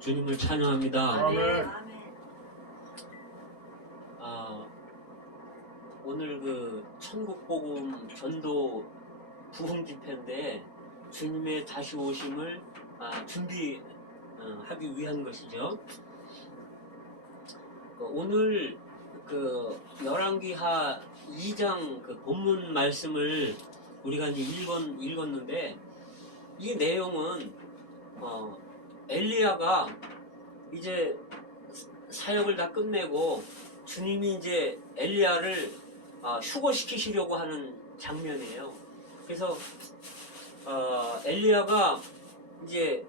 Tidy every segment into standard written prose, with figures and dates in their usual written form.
주님을 찬양합니다. 아멘. 오늘 그 천국복음 전도 부흥 집회인데 주님의 다시 오심을 준비하기 위한 것이죠. 오늘 그 열왕기하 2장 그 본문 말씀을 우리가 이제 읽었는데 이 내용은 엘리야가 이제 사역을 다 끝내고 주님이 이제 엘리야를 휴거시키시려고 하는 장면이에요. 그래서 엘리야가 이제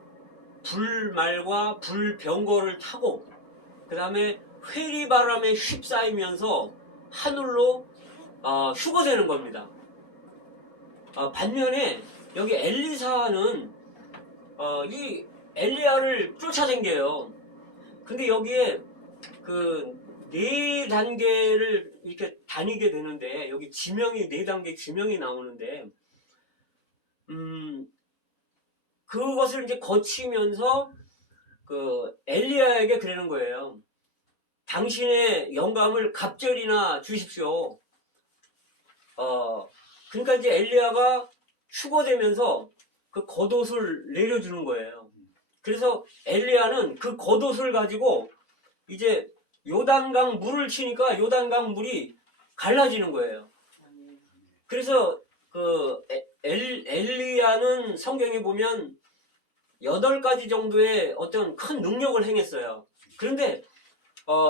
불말과 불병거를 타고 그 다음에 회리바람에 휩싸이면서 하늘로 휴거되는 겁니다. 반면에 여기 엘리사는 이 엘리야를 쫓아다녀요. 근데 여기에 그 4단계를 이렇게 다니게 되는데 여기 지명이 4단계 지명이 나오는데 그것을 이제 거치면서 그 엘리야에게 그러는 거예요. 당신의 영감을 갑절이나 주십시오. 그러니까 이제 엘리야가 휴거되면서 그 겉옷을 내려주는 거예요. 그래서 엘리야는 그 겉옷을 가지고 이제 요단강 물을 치니까 요단강 물이 갈라지는 거예요. 그래서 그 엘리야는 성경에 보면 8가지 정도의 어떤 큰 능력을 행했어요. 그런데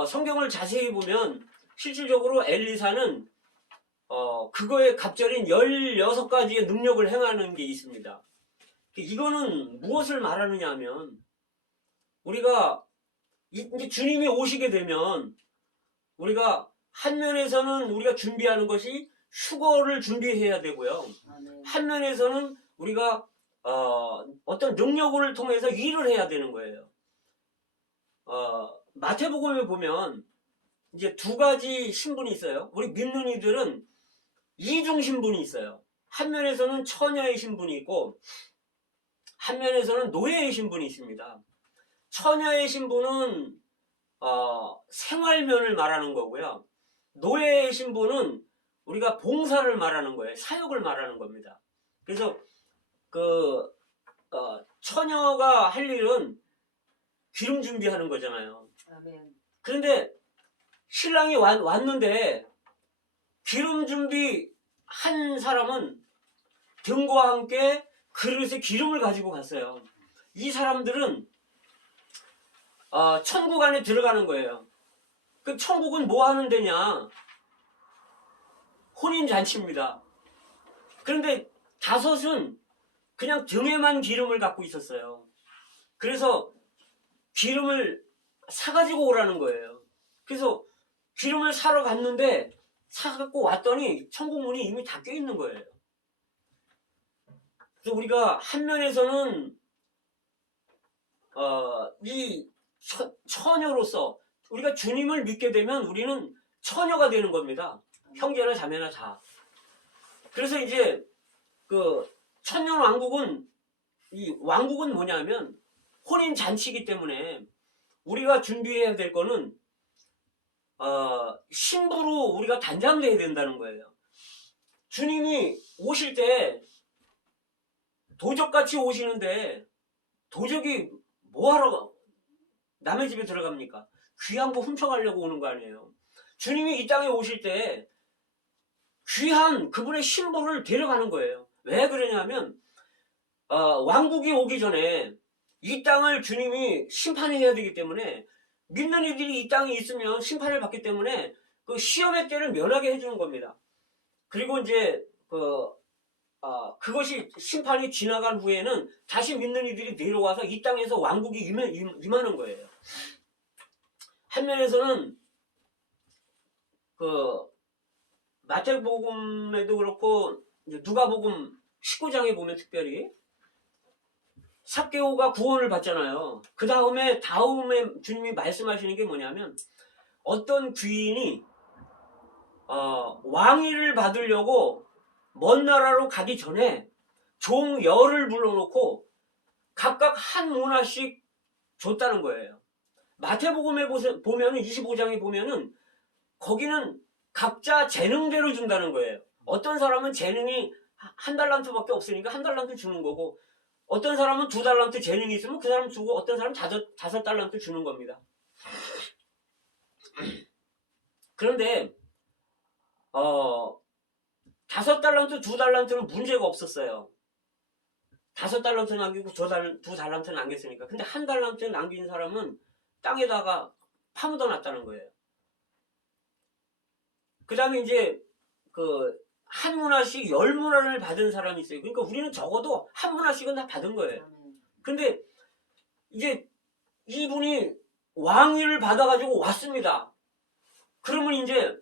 성경을 자세히 보면 실질적으로 엘리사는 그거에 갑절인 16가지의 능력을 행하는 게 있습니다. 이거는 무엇을 말하느냐 하면 우리가 이제 주님이 오시게 되면 우리가 한 면에서는 우리가 준비하는 것이 휴거를 준비해야 되고요. 한 면에서는 우리가 어떤 능력을 통해서 일을 해야 되는 거예요. 마태복음에 보면 이제 2가지 신분이 있어요. 우리 믿는 이들은 이중 신분이 있어요. 한 면에서는 처녀의 신분이 있고 한 면에서는 노예의 신분이 있습니다. 처녀의 신분은 생활면을 말하는 거고요. 노예의 신분은 우리가 봉사를 말하는 거예요. 사역을 말하는 겁니다. 그래서 그 처녀가 할 일은 기름 준비하는 거잖아요. 아멘. 그런데 신랑이 왔는데 기름 준비한 사람은 등과 함께 그릇에 기름을 가지고 갔어요. 이 사람들은 천국 안에 들어가는 거예요. 그 천국은 뭐 하는 데냐? 혼인잔치입니다. 그런데 5은 그냥 등에만 기름을 갖고 있었어요. 그래서 기름을 사가지고 오라는 거예요. 그래서 기름을 사러 갔는데 사갖고 왔더니 천국문이 이미 닫혀 있는 거예요. 그래서 우리가 한 면에서는 이 처녀로서 우리가 주님을 믿게 되면 우리는 처녀가 되는 겁니다. 형제나 자매나 다. 그래서 이제 그 천년왕국은 이 왕국은 뭐냐면 혼인 잔치이기 때문에 우리가 준비해야 될 거는 신부로 우리가 단장돼야 된다는 거예요. 주님이 오실 때 도적같이 오시는데 도적이 뭐하러 남의 집에 들어갑니까? 귀한 거 훔쳐가려고 오는 거 아니에요. 주님이 이 땅에 오실 때 귀한 그분의 신부를 데려가는 거예요. 왜 그러냐면 왕국이 오기 전에 이 땅을 주님이 심판해야 되기 때문에 믿는 이들이 이 땅에 있으면 심판을 받기 때문에 그 시험의 때를 면하게 해주는 겁니다. 그리고 이제 그것이 심판이 지나간 후에는 다시 믿는 이들이 내려와서 이 땅에서 왕국이 임하는 거예요. 한 면에서는 그 마태복음에도 그렇고 누가복음 19장에 보면 특별히 삭개오가 구원을 받잖아요. 다음에 주님이 말씀하시는 게 뭐냐면 어떤 귀인이 왕위를 받으려고 먼 나라로 가기 전에 종 열을 불러놓고 각각 한 문화씩 줬다는 거예요. 마태복음에 보면은 25장에 보면은 거기는 각자 재능대로 준다는 거예요. 어떤 사람은 재능이 한 달란트밖에 없으니까 한 달란트 주는 거고, 어떤 사람은 2달란트 재능이 있으면 그 사람 주고, 어떤 사람은 5달란트 주는 겁니다. 그런데 5달란트, 2달란트는 문제가 없었어요. 5달란트 남기고 2달란트 남겼으니까. 근데 1달란트 남긴 사람은 땅에다가 파묻어 놨다는 거예요. 그 다음에 이제 한 문화씩 10문화를 받은 사람이 있어요. 그러니까 우리는 적어도 한 문화씩은 다 받은 거예요. 근데 이제 이분이 왕위를 받아가지고 왔습니다. 그러면 이제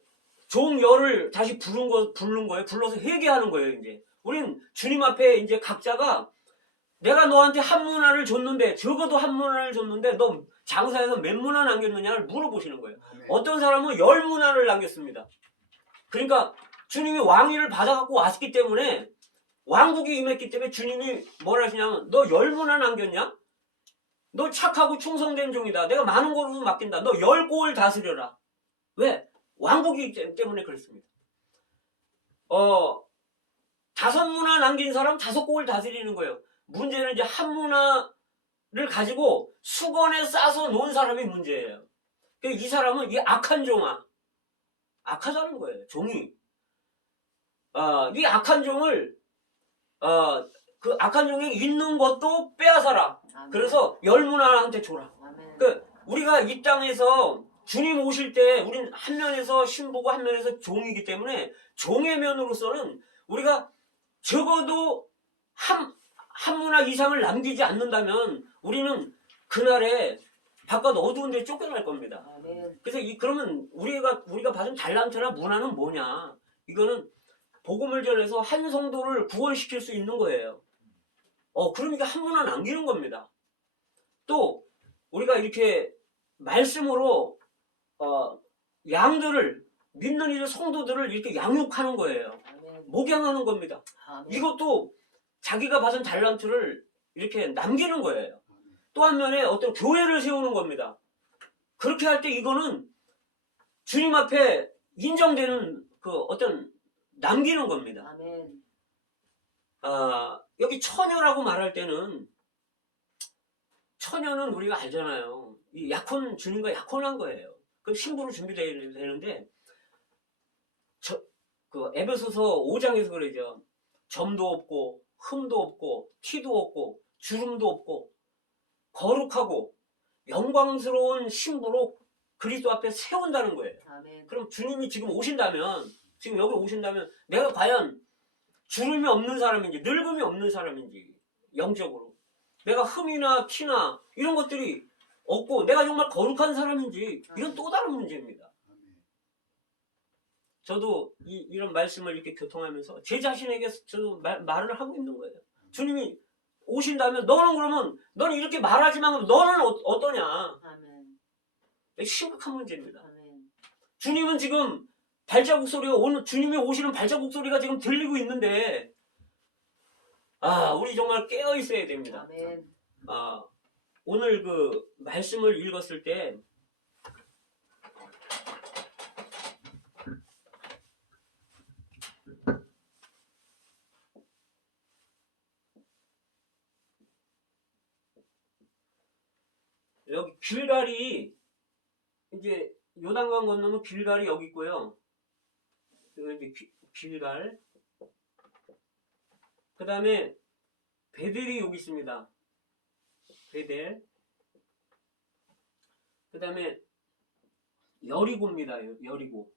종열을 다시 부른 거예요. 불러서 회개하는 거예요. 이제 우린 주님 앞에 이제 각자가 내가 너한테 한 문화를 줬는데, 적어도 한 문화를 줬는데 너 장사에서 몇 문화 남겼느냐를 물어보시는 거예요. 어떤 사람은 10문화를 남겼습니다. 그러니까 주님이 왕위를 받아갖고 왔기 때문에, 왕국이 임했기 때문에 주님이 뭐라 하시냐면, 너 10문화 남겼냐? 너 착하고 충성된 종이다. 내가 많은 거로 맡긴다. 너 10골 다스려라. 왜? 왕국이기 때문에 그렇습니다. 5문화 남긴 사람 5골 다스리는 거예요. 문제는 이제 한 문화를 가지고 수건에 싸서 놓은 사람이 문제예요. 이 사람은 이 악한 종아, 악하다는 거예요. 종이. 이 악한 종을 그 악한 종이 있는 것도 빼앗아라. 아멘. 그래서 10문화한테 줘라. 우리가 이 땅에서 주님 오실 때 우린 한 면에서 신부고 한 면에서 종이기 때문에, 종의 면으로서는 우리가 적어도 한 문화 이상을 남기지 않는다면 우리는 그날에 바깥 어두운 데 쫓겨날 겁니다. 그래서 그러면 우리가 받은 달란트나 문화는 뭐냐? 이거는 복음을 전해서 한 성도를 구원시킬 수 있는 거예요. 그러니까 한 문화 남기는 겁니다. 또 우리가 이렇게 말씀으로 양들을, 믿는 이들 성도들을 이렇게 양육하는 거예요. 목양하는 겁니다. 이것도 자기가 받은 달란트를 이렇게 남기는 거예요. 또 한면에 어떤 교회를 세우는 겁니다. 그렇게 할 때 이거는 주님 앞에 인정되는 어떤 남기는 겁니다. 아멘. 여기 처녀라고 말할 때는, 처녀는 우리가 알잖아요. 이 약혼, 주님과 약혼한 거예요. 그럼 신부로 준비되어야 되는데, 에베소서 5장에서 그러죠. 점도 없고 흠도 없고 티도 없고 주름도 없고 거룩하고 영광스러운 신부로 그리스도 앞에 세운다는 거예요. 아멘. 그럼 주님이 지금 여기 오신다면 내가 과연 주름이 없는 사람인지, 늙음이 없는 사람인지, 영적으로 내가 흠이나 티나 이런 것들이 없고 내가 정말 거룩한 사람인지, 이건 또 다른 문제입니다. 저도 이런 말씀을 이렇게 교통하면서 제 자신에게 저도 말을 하고 있는 거예요. 주님이 오신다면 너는 이렇게 말하지만 너는 어떠냐? 아멘. 심각한 문제입니다. 아멘. 주님은 지금 주님이 오시는 발자국 소리가 지금 들리고 있는데, 우리 정말 깨어 있어야 됩니다. 아멘. 오늘 말씀을 읽었을 때 여기 길갈이, 이제 요단강 건너면 길갈이 여기 있고요. 여기 이제 길갈. 그 다음에 베델이 여기 있습니다. 베델. 그 다음에 여리고입니다. 여리고.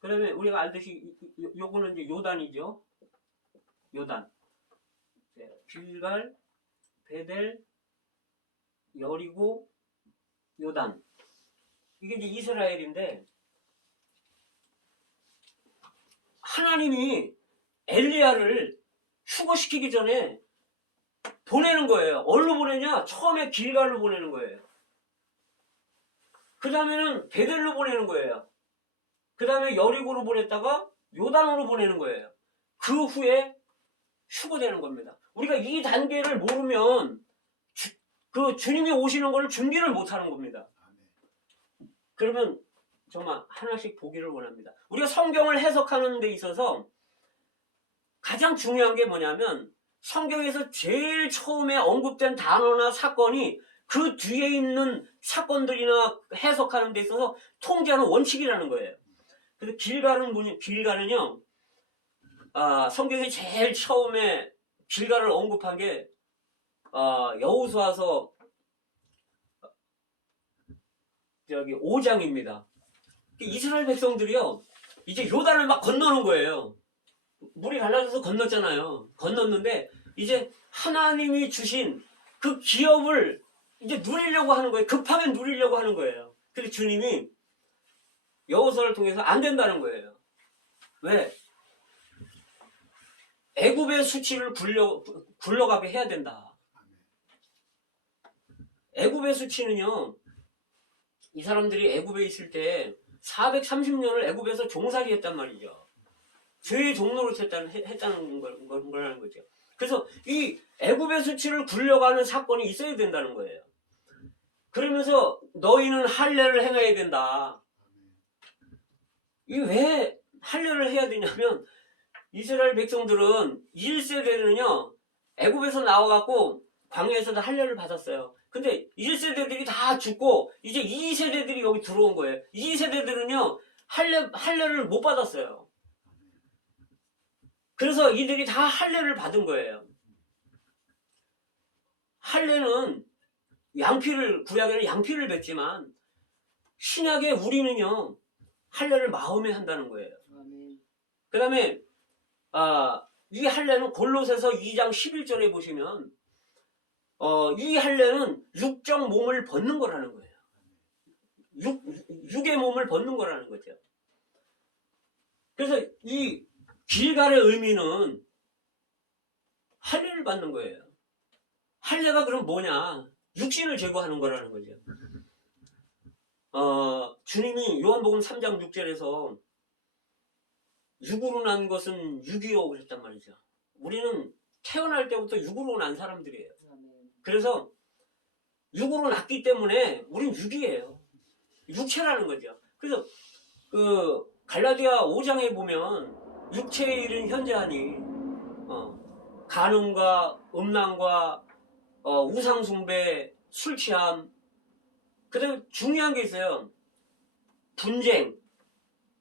그 다음에 우리가 알듯이 요거는 이제 요단이죠. 요단. 길갈, 베델, 여리고, 요단. 이게 이제 이스라엘인데, 하나님이 엘리야를 휴거시키기 전에 보내는 거예요. 어디로 보내냐? 처음에 길갈로 보내는 거예요. 그 다음에는 베델로 보내는 거예요. 그 다음에 여리고로 보냈다가 요단으로 보내는 거예요. 그 후에 휴거되는 겁니다. 우리가 이 단계를 모르면 그 주님이 오시는 걸 준비를 못하는 겁니다. 그러면 정말 하나씩 보기를 원합니다. 우리가 성경을 해석하는 데 있어서 가장 중요한 게 뭐냐면 성경에서 제일 처음에 언급된 단어나 사건이 그 뒤에 있는 사건들이나 해석하는 데 있어서 통제하는 원칙이라는 거예요. 그래서 길갈은요, 성경에 제일 처음에 길갈을 언급한 게 여호수아서 5장입니다. 이스라엘 백성들이요, 이제 요단을 막 건너는 거예요. 물이 갈라져서 건넜잖아요. 건넜는데 이제 하나님이 주신 그 기업을 이제 누리려고 하는 거예요. 급하게 누리려고 하는 거예요. 근데 주님이 여호수아를 통해서 안 된다는 거예요. 왜? 애굽의 수치를 굴러가게 해야 된다. 애굽의 수치는요, 이 사람들이 애굽에 있을 때 430년을 애굽에서 종살이 했단 말이죠. 죄의 종로로 했다는 거라는 거죠. 그래서 이 애굽의 수치를 굴려가는 사건이 있어야 된다는 거예요. 그러면서 너희는 할례를 행해야 된다. 이 왜 할례를 해야 되냐면 이스라엘 백성들은 1세대는요 애굽에서 나와갖고 광야에서도 할례를 받았어요. 근데 1세대들이 다 죽고 이제 2세대들이 여기 들어온 거예요. 2세대들은요 할례를 못 받았어요. 그래서 이들이 다 할례를 받은 거예요. 할례는 구약에는 양피를 뱉지만 신약에 우리는요 할례를 마음에 한다는 거예요. 그 다음에 이 할례는 골로새서 2장 11절에 보시면 이 할례는 육적 몸을 벗는 거라는 거예요. 육의 몸을 벗는 거라는 거죠. 그래서 이 길갈의 의미는 할례를 받는 거예요. 할례가 그럼 뭐냐? 육신을 제거하는 거라는 거죠. 주님이 요한복음 3장 6절에서 육으로 난 것은 육이요 그랬단 말이죠. 우리는 태어날 때부터 육으로 난 사람들이에요. 그래서 육으로 났기 때문에 우린 육이에요. 육체라는 거죠. 그래서 그 갈라디아 5장에 보면 육체의 일은 현재하니 간음과 음란과 우상숭배, 술취함, 그 다음에 중요한 게 있어요. 분쟁,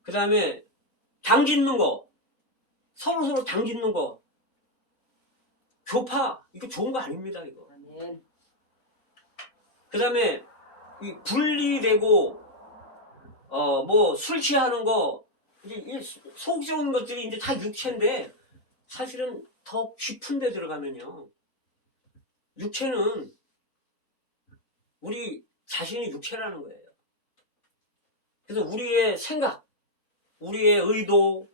그 다음에 당짓는 거, 서로 당짓는 거, 교파, 이거 좋은 거 아닙니다, 이거. 그 다음에 분리되고, 술 취하는 거, 속적인 것들이 이제 다 육체인데, 사실은 더 깊은 데 들어가면요. 육체는 우리 자신이 육체라는 거예요. 그래서 우리의 생각, 우리의 의도,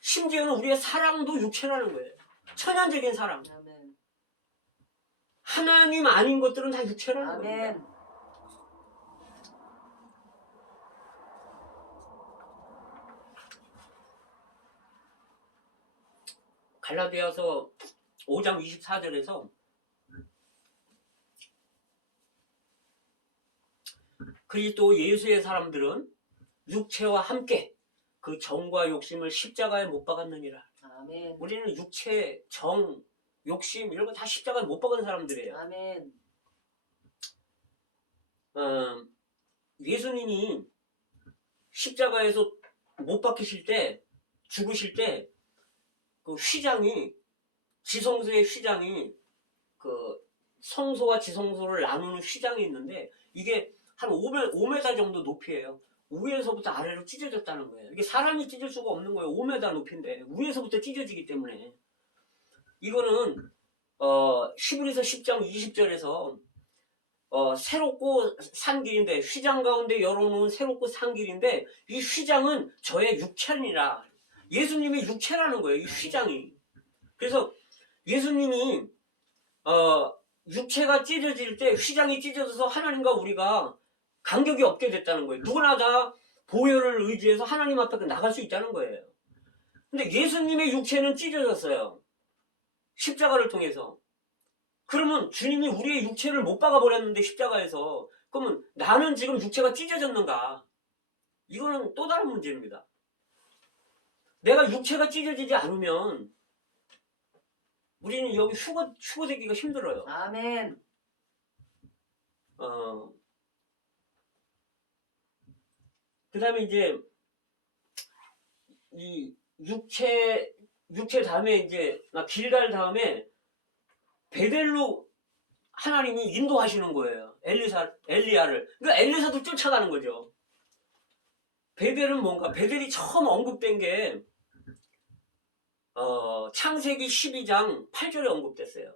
심지어는 우리의 사랑도 육체라는 거예요. 천연적인 사랑. 하나님 아닌 것들은 다 육체라는 겁니다. 갈라디아서 5장 24절에서 그리스도 예수의 사람들은 육체와 함께 그 정과 욕심을 십자가에 못 박았느니라. 아멘. 우리는 육체, 정, 욕심 이런 거 다 십자가에 못 박은 사람들이에요. 아멘. 예수님이 십자가에서 못 박히실 때, 죽으실 때 그 휘장이, 지성소의 휘장이 그 성소와 지성소를 나누는 휘장이 있는데 이게 한 5m 정도 높이에요. 위에서부터 아래로 찢어졌다는 거예요. 이게 사람이 찢을 수가 없는 거예요. 5m 높이인데 위에서부터 찢어지기 때문에. 이거는 히브리서 10장 20절에서 새롭고 산 길인데, 휘장 가운데 열어놓은 새롭고 산 길인데 이 휘장은 저의 육체니라. 예수님의 육체라는 거예요, 이 휘장이. 그래서 예수님이 육체가 찢어질 때, 휘장이 찢어져서 하나님과 우리가 간격이 없게 됐다는 거예요. 누구나 다 보혈을 의지해서 하나님 앞에 나갈 수 있다는 거예요. 근데 예수님의 육체는 찢어졌어요. 십자가를 통해서. 그러면 주님이 우리의 육체를 못 박아버렸는데 십자가에서, 그러면 나는 지금 육체가 찢어졌는가? 이거는 또 다른 문제입니다. 내가 육체가 찢어지지 않으면 우리는 여기 휴거되기가 힘들어요. 아멘. 그 다음에 이제 이 육체 다음에 이제 길갈 다음에 베델로 하나님이 인도하시는 거예요. 엘리야를. 그러니까 엘리사도 쫓아가는 거죠. 베델은 뭔가? 베델이 처음 언급된 게 창세기 12장 8절에 언급됐어요.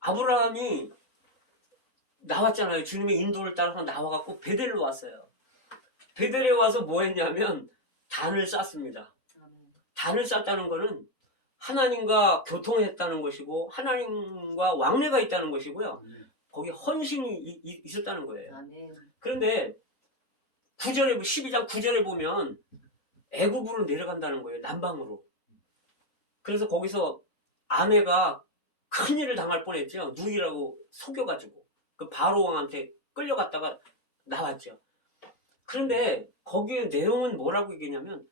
아브라함이 나왔잖아요. 주님의 인도를 따라서 나와갖고 베델로 왔어요. 베델에 와서 뭐 했냐면 단을 쌌습니다. 단을 쌌다는 거는 하나님과 교통했다는 것이고 하나님과 왕래가 있다는 것이고요. 거기 헌신이 있었다는 거예요. 그런데 12장 9절에 보면 애굽으로 내려간다는 거예요. 남방으로. 그래서 거기서 아내가 큰일을 당할 뻔했죠. 누이라고 속여가지고 그 바로 왕한테 끌려갔다가 나왔죠. 그런데 거기에 내용은 뭐라고 얘기냐면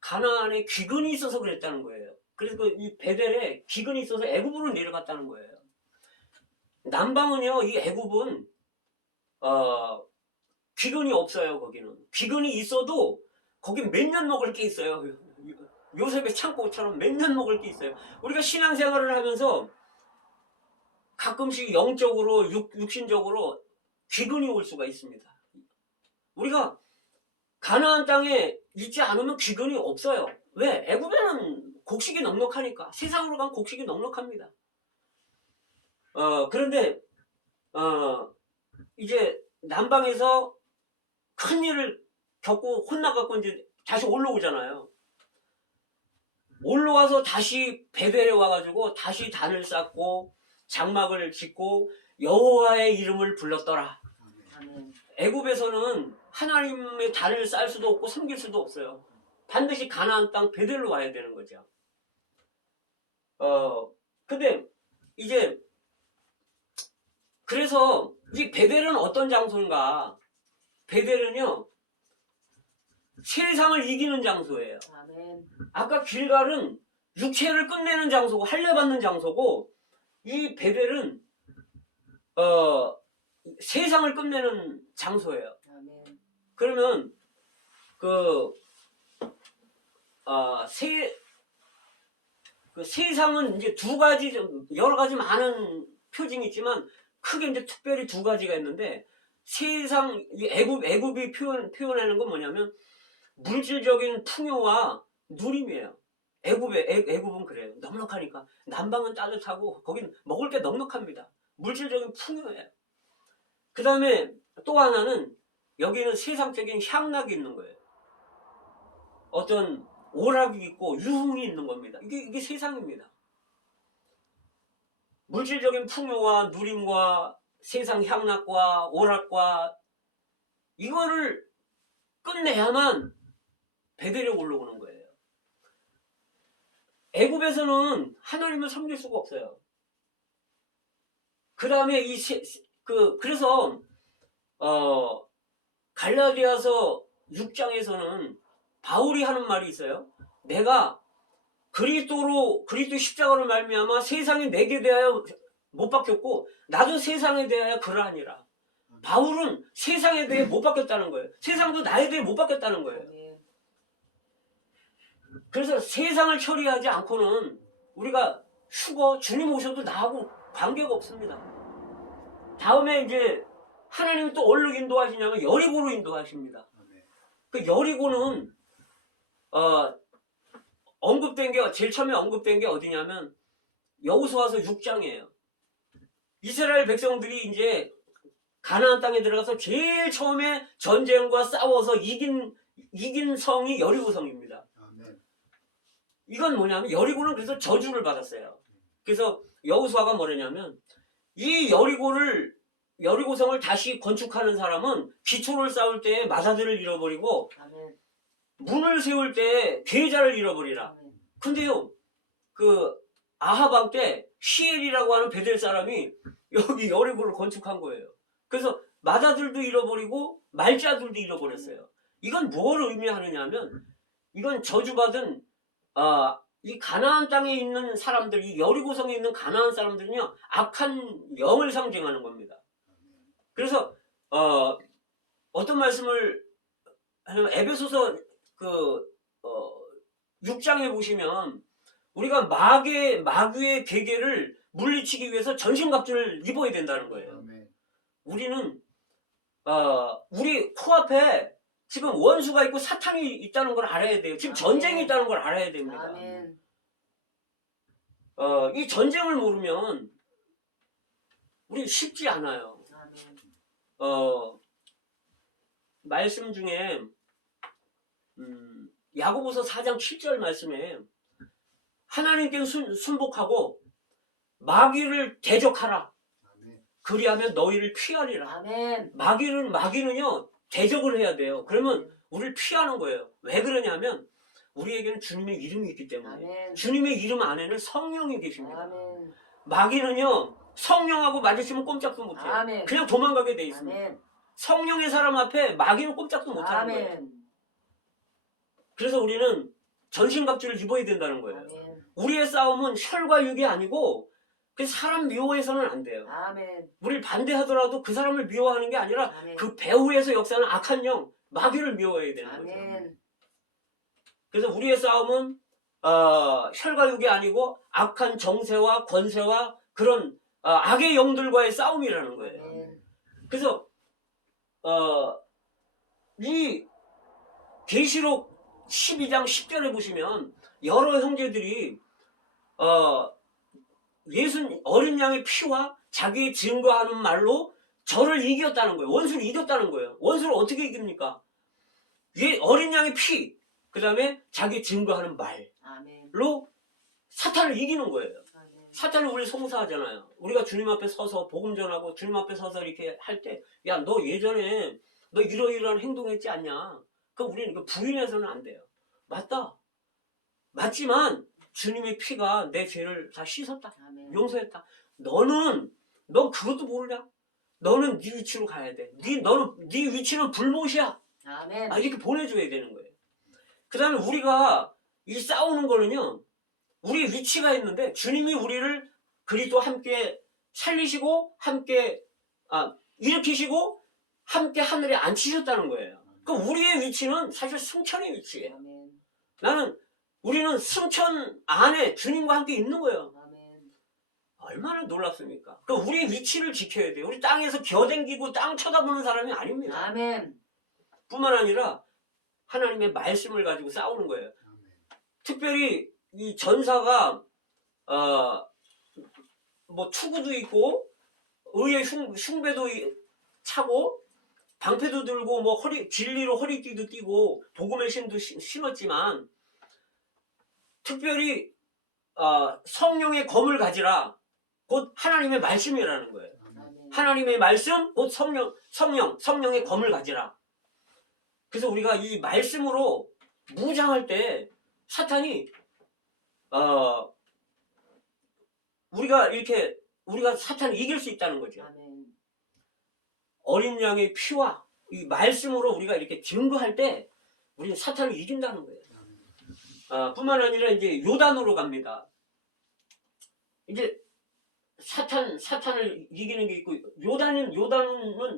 가나안에 기근이 있어서 그랬다는 거예요. 그래서 이 베델에 기근이 있어서 애굽으로 내려갔다는 거예요. 남방은요, 이 애굽은 기근이 없어요. 거기는 기근이 있어도 거긴 몇 년 먹을 게 있어요. 요셉의 창고처럼 몇 년 먹을 게 있어요. 우리가 신앙생활을 하면서 가끔씩 영적으로 육신적으로 기근이 올 수가 있습니다. 우리가 가나안 땅에 있지 않으면 기근이 없어요. 왜? 애굽에는 곡식이 넉넉하니까. 세상으로 가면 곡식이 넉넉합니다. 그런데 이제 남방에서 큰 일을 겪고 혼나갖고 이제 다시 올라오잖아요. 올라와서 다시 베델에 와가지고 다시 단을 쌓고 장막을 짓고 여호와의 이름을 불렀더라. 애굽에서는 하나님의 단을 쌓을 수도 없고 섬길 수도 없어요. 반드시 가나안 땅 베델로 와야 되는 거죠. 근데 이제 그래서 이 베델은 어떤 장소인가? 베델은요 세상을 이기는 장소예요. 아까 길갈은 육체를 끝내는 장소고 할례받는 장소고 이 베델은 세상을 끝내는 장소예요. 그러면 세상은 이제 두 가지, 여러 가지 많은 표징이 있지만 크게 이제 특별히 두 가지가 있는데 세상 애굽이 표현하는 건 뭐냐면 물질적인 풍요와 누림이에요. 애굽은 그래요. 넉넉하니까. 남방은 따뜻하고 거긴 먹을 게 넉넉합니다. 물질적인 풍요예요. 그 다음에 또 하나는 여기는 세상적인 향락이 있는 거예요. 어떤 오락이 있고 유흥이 있는 겁니다. 이게 세상입니다. 물질적인 풍요와 누림과 세상 향락과 오락과 이거를 끝내야만 베델에 올라오는 거예요. 애굽에서는 하나님을 섬길 수가 없어요. 그 다음에 그래서 갈라디아서 6장에서는 바울이 하는 말이 있어요. 내가 그리스도 십자가로 말미암아 세상이 내게 대하여 못 박혔고 나도 세상에 대하여 그러하니라. 바울은 세상에 대해 못 박혔다는 거예요. 세상도 나에 대해 못 박혔다는 거예요. 그래서 세상을 처리하지 않고는 우리가 주님 오셔도 나하고 관계가 없습니다. 다음에 이제 하나님이 또 어디로 인도하시냐면 여리고로 인도하십니다. 그 여리고는 제일 처음에 언급된 게 어디냐면 여호수아서 6장이에요. 이스라엘 백성들이 이제 가나안 땅에 들어가서 제일 처음에 전쟁과 싸워서 이긴 성이 여리고 성입니다. 이건 뭐냐면 여리고는 그래서 저주를 받았어요. 그래서 여호수아가 뭐냐면 이 여리고를 여리고성을 다시 건축하는 사람은 기초를 쌓을 때 마사들을 잃어버리고 아멘. 문을 세울 때 계좌를 잃어버리라. 아멘. 근데요, 그 아합 왕 때 시엘이라고 하는 베델 사람이 여기 여리고를 건축한 거예요. 그래서 마다들도 잃어버리고 말자들도 잃어버렸어요. 이건 뭘 의미하느냐면 이건 저주받은 이 가나안 땅에 있는 사람들, 이 여리고성에 있는 가나안 사람들은요 악한 영을 상징하는 겁니다. 그래서 어떤 말씀을 하냐면 에베소서 6장에 보시면 우리가 마귀의 계계를 물리치기 위해서 전신갑주를 입어야 된다는 거예요. 우리는 우리 코앞에 지금 원수가 있고 사탄이 있다는 걸 알아야 돼요. 지금 전쟁이 있다는 걸 알아야 됩니다. 아멘. 이 전쟁을 모르면 우리 쉽지 않아요. 아멘. 말씀 중에 야고보서 4장 7절 말씀에 하나님께 순복하고 마귀를 대적하라. 그리하면 너희를 피하리라. 아멘. 마귀는요 대적을 해야 돼요. 그러면 우리를 피하는 거예요. 왜 그러냐면 우리에게는 주님의 이름이 있기 때문에. 아멘. 주님의 이름 안에는 성령이 계십니다. 아멘. 마귀는요 성령하고 마주치면 꼼짝도 못해요. 아멘. 그냥 도망가게 돼 있습니다. 아멘. 성령의 사람 앞에 마귀는 꼼짝도 못하는 거예요. 아멘. 그래서 우리는 전신갑주를 입어야 된다는 거예요. 아멘. 우리의 싸움은 혈과 육이 아니고 그 사람 미워해서는 안 돼요. 아멘. 우리를 반대하더라도 그 사람을 미워하는 게 아니라 아멘. 그 배후에서 역사하는 악한 영, 마귀를 미워해야 되는 거죠. 아멘. 그래서 우리의 싸움은 혈과 육이 아니고 악한 정세와 권세와 그런 악의 영들과의 싸움이라는 거예요. 아멘. 그래서 이 계시록 12장 10절에 보시면 여러 형제들이 예수 어린 양의 피와 자기 증거하는 말로 저를 이겼다는 거예요. 원수를 이겼다는 거예요. 원수를 어떻게 이깁니까? 어린 양의 피, 그 다음에 자기 증거하는 말로 아멘. 사탄을 이기는 거예요. 아멘. 사탄은 우리 송사하잖아요. 우리가 주님 앞에 서서 복음 전하고 주님 앞에 서서 이렇게 할 때, 야, 너 예전에 너 이러이러한 행동했지 않냐? 그럼 우리는 부인해서는 안 돼요. 맞다. 맞지만 주님의 피가 내 죄를 다 씻었다. 아멘. 용서했다. 넌 그것도 모르냐? 너는 네 위치로 가야 돼. 네 위치는 불못이야. 아멘. 이렇게 보내줘야 되는 거예요. 그 다음에 우리가 이 싸우는 거는요, 우리 위치가 있는데 주님이 우리를 그리스도 함께 살리시고 함께 일으키시고 함께 하늘에 앉히셨다는 거예요. 그러니까 우리의 위치는 사실 승천의 위치예요. 아멘. 우리는 승천 안에 주님과 함께 있는 거예요. 아멘. 얼마나 놀랍습니까? 그러니까 우리 위치를 지켜야 돼요. 우리 땅에서 겨댕기고 땅 쳐다보는 사람이 아닙니다. 아멘. 뿐만 아니라 하나님의 말씀을 가지고 싸우는 거예요. 특별히 이 전사가 뭐 투구도 있고 의의 흉배도 차고 방패도 들고 뭐 진리로 허리띠도 띠고 복음의 신도 신었지만 특별히 성령의 검을 가지라. 곧 하나님의 말씀이라는 거예요. 아멘. 하나님의 말씀 곧 성령의 검을 가지라. 그래서 우리가 이 말씀으로 무장할 때 사탄이 우리가 사탄을 이길 수 있다는 거죠. 아멘. 어린 양의 피와 이 말씀으로 우리가 이렇게 증거할 때 우리는 사탄을 이긴다는 거예요. 뿐만 아니라 이제 요단으로 갑니다. 이제 사탄을 이기는 게 있고 요단은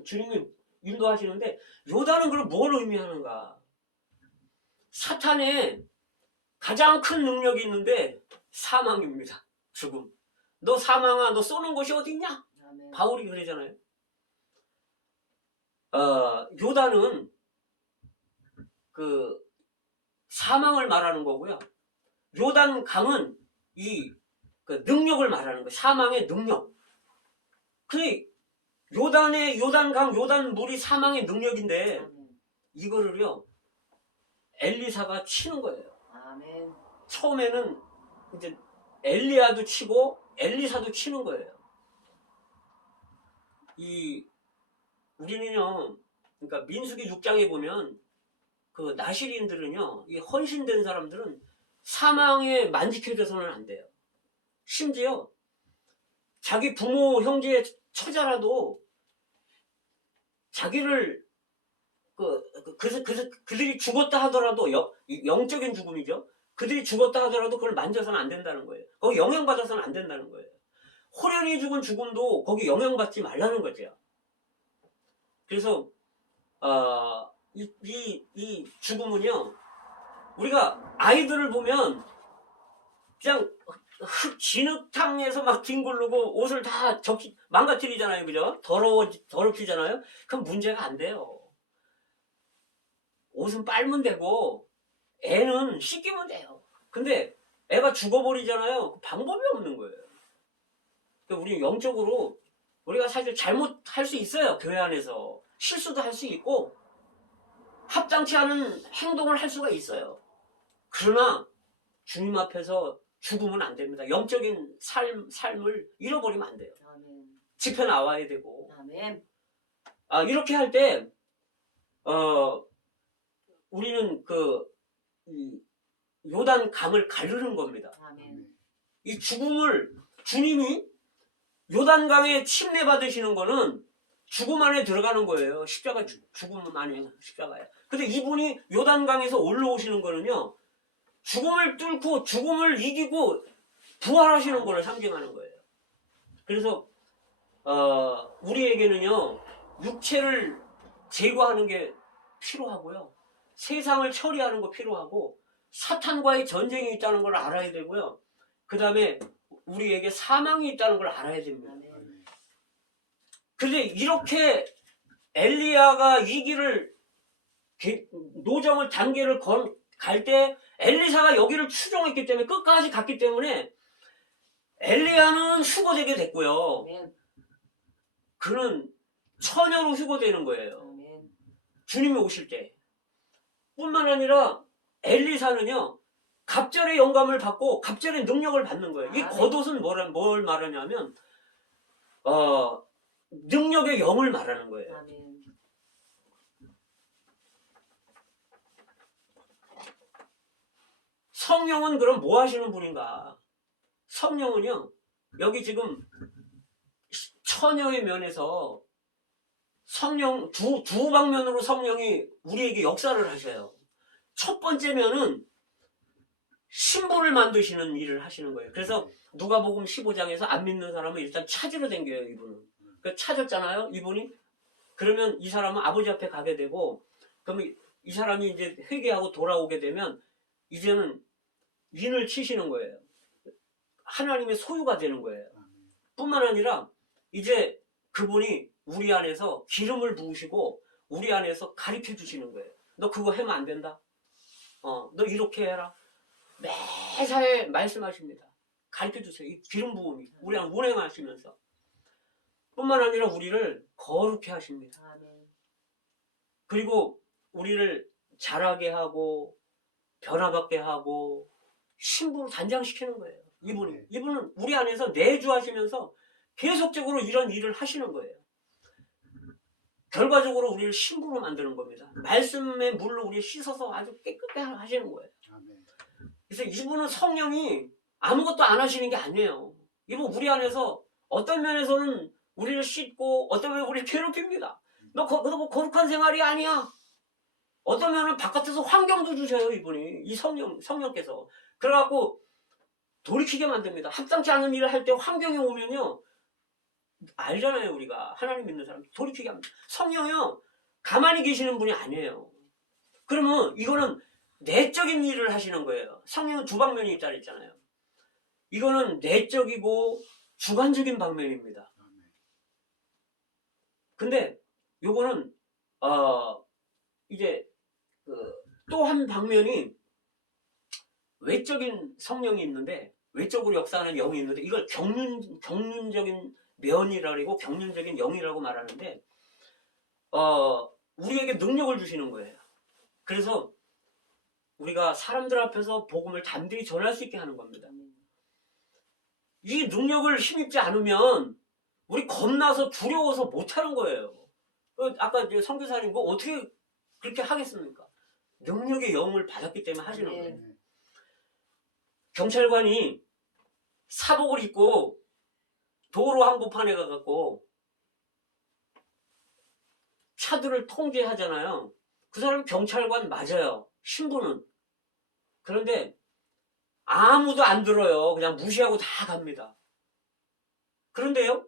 주님이 인도하시는데 요단은 그럼 뭘 의미하는가? 사탄의 가장 큰 능력이 있는데 사망입니다. 죽음. 너 사망아, 너 쏘는 곳이 어디 있냐? 아멘. 바울이 그러잖아요. 요단은 그 사망을 말하는 거고요. 요단 강은 그 능력을 말하는 거예요. 사망의 능력. 근데 요단강, 요단물이 사망의 능력인데 아멘. 이거를요 엘리사가 치는 거예요. 아멘. 처음에는 이제 엘리야도 치고 엘리사도 치는 거예요. 우리는요, 그러니까 민수기 6장에 보면 그 나실인들은요, 이 헌신된 사람들은 사망에 만지켜져서는 안 돼요. 심지어 자기 부모, 형제, 처자라도 자기를 그들이 죽었다 하더라도 영적인 죽음이죠. 그들이 죽었다 하더라도 그걸 만져서는 안 된다는 거예요. 거기 영향받아서는 안 된다는 거예요. 호련히 죽은 죽음도 거기 영향받지 말라는 거죠. 그래서 이 죽음은요, 우리가 아이들을 보면 그냥 진흙탕에서 막 뒹굴르고 옷을 다 망가뜨리잖아요. 그죠? 더럽히잖아요. 그럼 문제가 안 돼요. 옷은 빨면 되고 애는 씻기면 돼요. 근데 애가 죽어버리잖아요. 방법이 없는 거예요. 그러니까 우리 영적으로 우리가 사실 잘못할 수 있어요. 교회 안에서 실수도 할 수 있고 합당치 않은 행동을 할 수가 있어요. 그러나 주님 앞에서 죽으면 안 됩니다. 영적인 삶을 잃어버리면 안 돼요. 아멘. 집회 나와야 되고. 아멘. 이렇게 할 때 우리는 이 요단 강을 가르는 겁니다. 아멘. 이 죽음을 주님이 요단 강에 침례 받으시는 거는 죽음 안에 들어가는 거예요. 십자가 죽음 안에 십자가야. 근데 이분이 요단 강에서 올라오시는 거는요, 죽음을 뚫고 죽음을 이기고 부활하시는 거를 상징하는 거예요. 그래서 우리에게는요, 육체를 제거하는 게 필요하고요, 세상을 처리하는 거 필요하고, 사탄과의 전쟁이 있다는 걸 알아야 되고요, 그 다음에 우리에게 사망이 있다는 걸 알아야 됩니다. 아멘. 근데 이렇게 엘리야가 이 길을 노정을 단계를 갈 때 엘리사가 여기를 추종했기 때문에, 끝까지 갔기 때문에 엘리야는 휴거되게 됐고요. 아멘. 그는 처녀로 휴거되는 거예요. 아멘. 주님이 오실 때. 뿐만 아니라 엘리사는요, 갑절의 영감을 받고 갑절의 능력을 받는 거예요. 이 겉옷은 뭘 말하냐면 능력의 영을 말하는 거예요. 아멘. 성령은 그럼 뭐 하시는 분인가? 성령은요, 여기 지금 처녀의 면에서 성령 두 방면으로 성령이 우리에게 역사를 하셔요. 첫 번째 면은 신부를 만드시는 일을 하시는 거예요. 그래서 누가복음 15장에서 안 믿는 사람은 일단 찾으러 댕겨요, 이분은. 찾았잖아요, 이분이. 그러면 이 사람은 아버지 앞에 가게 되고, 그러면 이 사람이 이제 회개하고 돌아오게 되면 이제는 인을 치시는 거예요. 하나님의 소유가 되는 거예요. 뿐만 아니라 이제 그분이 우리 안에서 기름을 부으시고 우리 안에서 가르쳐 주시는 거예요. 너 그거 하면 안 된다. 너 이렇게 해라. 매사에 말씀하십니다. 가르쳐 주세요. 이 기름 부음이 우리 안 운행하시면서. 뿐만 아니라 우리를 거룩해 하십니다. 아멘. 그리고 우리를 자라게 하고 변화받게 하고 신부로 단장시키는 거예요. 이분은 우리 안에서 내주하시면서 계속적으로 이런 일을 하시는 거예요. 결과적으로 우리를 신부로 만드는 겁니다. 말씀의 물로 우리 씻어서 아주 깨끗하게 하시는 거예요. 그래서 이분은 성령이 아무것도 안 하시는 게 아니에요. 이분 우리 안에서 어떤 면에서는 우리를 씻고 어떤 면에 우리를 괴롭힙니다. 너 거룩한 생활이 아니야. 어떤 면은 바깥에서 환경도 주셔요, 이분이. 이 성령께서. 그래갖고 돌이키게 만듭니다. 합당치 않은 일을 할 때 환경이 오면요, 알잖아요, 우리가. 하나님 믿는 사람 돌이키게 합니다. 성령이요, 가만히 계시는 분이 아니에요. 그러면 이거는 내적인 일을 하시는 거예요. 성령은 두 방면이 있다 그랬잖아요. 이거는 내적이고 주관적인 방면입니다. 근데 요거는 이제 또 한 방면이 외적인 성령이 있는데, 외적으로 역사하는 영이 있는데, 이걸 경륜적인 면이라고, 경륜적인 영이라고 말하는데, 우리에게 능력을 주시는 거예요. 그래서 우리가 사람들 앞에서 복음을 담대히 전할 수 있게 하는 겁니다. 이 능력을 힘입지 않으면 우리 겁나서 두려워서 못하는 거예요. 아까 이제 선교사님 뭐 어떻게 그렇게 하겠습니까? 능력의 영을 받았기 때문에 하시는 거예요. 아멘. 경찰관이 사복을 입고 도로 한복판에 가갖고 차들을 통제하잖아요. 그 사람이 경찰관 맞아요. 신분은. 그런데 아무도 안 들어요. 그냥 무시하고 다 갑니다. 그런데요,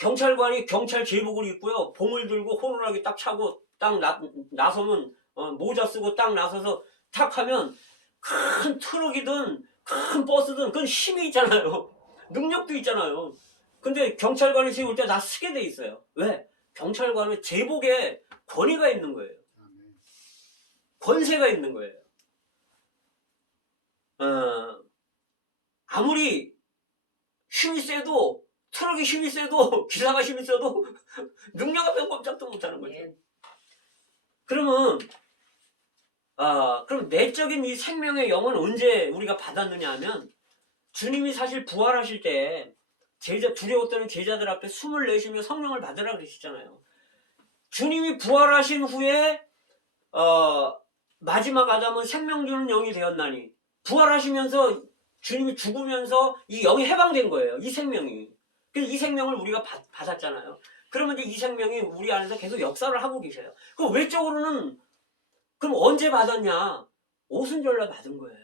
경찰관이 경찰 제복을 입고요, 봉을 들고 호루라기 딱 차고 딱 나서면 모자 쓰고 딱 나서서 탁 하면 큰 트럭이든 큰 버스든 그건 힘이 있잖아요. 능력도 있잖아요. 근데 경찰관이 세울 때 다 쓰게 돼 있어요. 왜? 경찰관은 제복에 권위가 있는 거예요. 아멘. 권세가 있는 거예요. 아무리 힘이 세도, 트럭이 힘이 세도, 기사가 힘이 세도 능력 앞에 꼼짝도 못하는 거죠. 그러면 그럼 내적인 이 생명의 영은 언제 우리가 받았느냐 하면, 주님이 사실 부활하실 때 두려워 떠는 제자들 앞에 숨을 내쉬며 성령을 받으라 그러시잖아요. 주님이 부활하신 후에 마지막 아담은 생명 주는 영이 되었나니, 부활하시면서 주님이 죽으면서 이 영이 해방된 거예요. 이 생명이. 그래서 이 생명을 우리가 받았잖아요. 그러면 이제 이 생명이 우리 안에서 계속 역사를 하고 계셔요. 그럼 외적으로는 그럼 언제 받았냐? 오순절날 받은 거예요.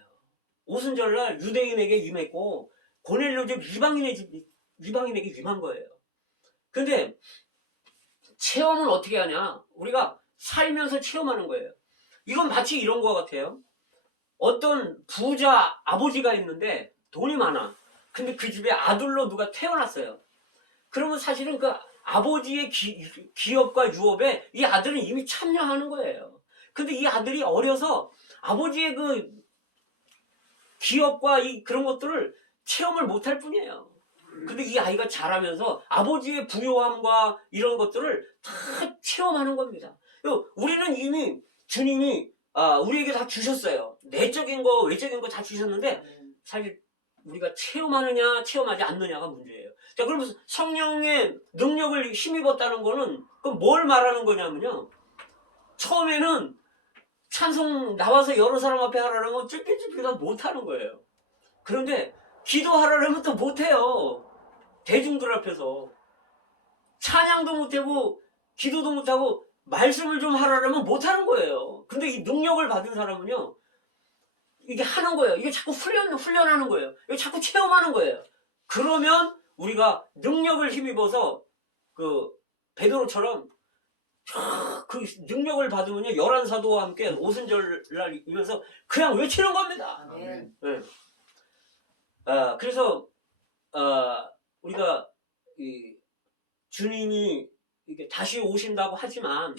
오순절날 유대인에게 임했고 고넬료집 이방인에게 임한 거예요. 근데 체험은 어떻게 하냐? 우리가 살면서 체험하는 거예요. 이건 마치 이런 거 같아요. 어떤 부자 아버지가 있는데 돈이 많아. 근데 그 집에 아들로 누가 태어났어요. 그러면 사실은 그 아버지의 기업과 유업에 이 아들은 이미 참여하는 거예요. 근데 이 아들이 어려서 아버지의 그 기업과 그런 것들을 체험을 못할 뿐이에요. 근데 이 아이가 자라면서 아버지의 부요함과 이런 것들을 다 체험하는 겁니다. 우리는 이미 주님이 우리에게 다 주셨어요. 내적인 거, 외적인 거 다 주셨는데 사실 우리가 체험하느냐, 체험하지 않느냐가 문제예요. 자, 그러면 성령의 능력을 힘입었다는 거는 그럼 뭘 말하는 거냐면요. 처음에는 찬송 나와서 여러 사람 앞에 하라면 찔깃찔깃 못하는 거예요. 그런데 기도하라면 또 못해요. 대중들 앞에서. 찬양도 못하고 기도도 못하고 말씀을 좀 하라면 못하는 거예요. 근데 이 능력을 받은 사람은요, 이게 하는 거예요. 이게 자꾸 훈련하는 거예요. 이게 자꾸 체험하는 거예요. 그러면 우리가 능력을 힘입어서 그 베드로처럼 그 능력을 받으면요, 11사도와 함께 오순절날이면서 그냥 외치는 겁니다. 아멘. 네. 그래서 우리가 주님이 이렇게 다시 오신다고 하지만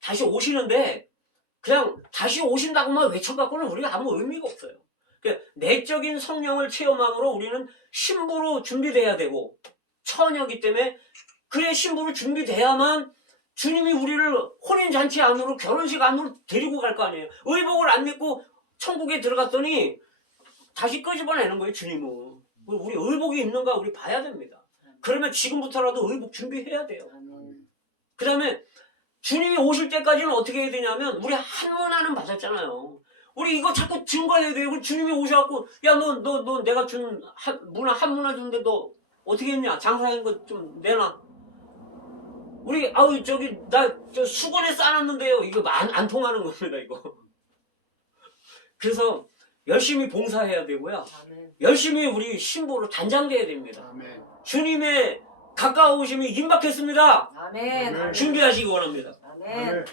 다시 오시는데 그냥 다시 오신다고만 외쳐갖고는 우리가 아무 의미가 없어요. 그러니까 내적인 성령을 체험함으로 우리는 신부로 준비돼야 되고, 처녀이기 때문에 그의 신부로 준비돼야만 주님이 우리를 혼인잔치 안으로, 결혼식 안으로 데리고 갈 거 아니에요. 의복을 안 입고 천국에 들어갔더니 다시 끄집어내는 거예요, 주님은. 우리 의복이 있는가 우리 봐야 됩니다. 그러면 지금부터라도 의복 준비해야 돼요. 그 다음에 주님이 오실 때까지는 어떻게 해야 되냐면, 우리 한문화는 받았잖아요. 우리 이거 자꾸 증거해야 돼요. 주님이 오셔갖고, 야, 너 내가 준 한문화 줬는데 너 어떻게 했냐? 장사한 거 좀 내놔. 우리, 나 수건에 싸놨는데요. 이거 안 통하는 겁니다, 이거. 그래서 열심히 봉사해야 되고요. 아멘. 열심히 우리 신부로 단장돼야 됩니다. 아멘. 주님의 가까우심이 임박했습니다. 아멘. 아멘. 준비하시기 원합니다. 아멘. 아멘.